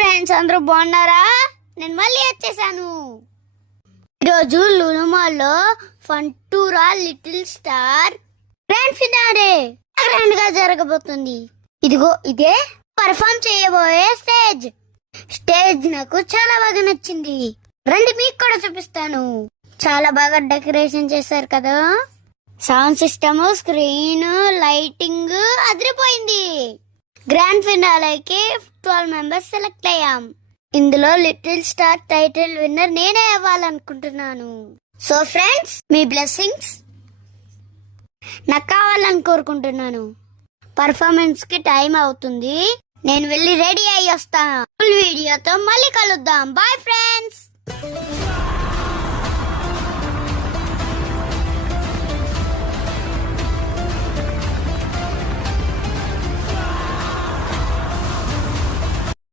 Friends, అందరూ బాగున్నారా? నేను మళ్ళీ వచ్చేసాను. ఈరోజు లులు మాల్లో ఫంటూరా little star grand finale grand గా జరగబోతుంది. ఇదిగో ఇదే పర్ఫామ్ చేయబోయే స్టేజ్ నాకు చాలా బాగా నచ్చింది. రండి మీకు కూడా చూపిస్తాను. చాలా బాగా డెకరేషన్ చేశారు కదా. సౌండ్ సిస్టమ్, స్క్రీన్, లైటింగ్ అదిరిపోయింది. గ్రాండ్ ఫినాలేకి 12 మెంబర్స్ సెలెక్ట్ అయ్యాం. ఇందులో లిటిల్ స్టార్ టైటిల్ విన్నర్ నేనే అవ్వాలనుకుంటున్నాను. సో ఫ్రెండ్స్, మీ బ్లెస్సింగ్స్ నాకు కావాలని కోరుకుంటున్నాను. పర్ఫార్మెన్స్ కి టైం అవుతుంది. నేను వెళ్ళి రెడీ అయ్యి వస్తాను. ఫుల్ వీడియోతో మళ్ళీ కలుద్దాం. Bye friends.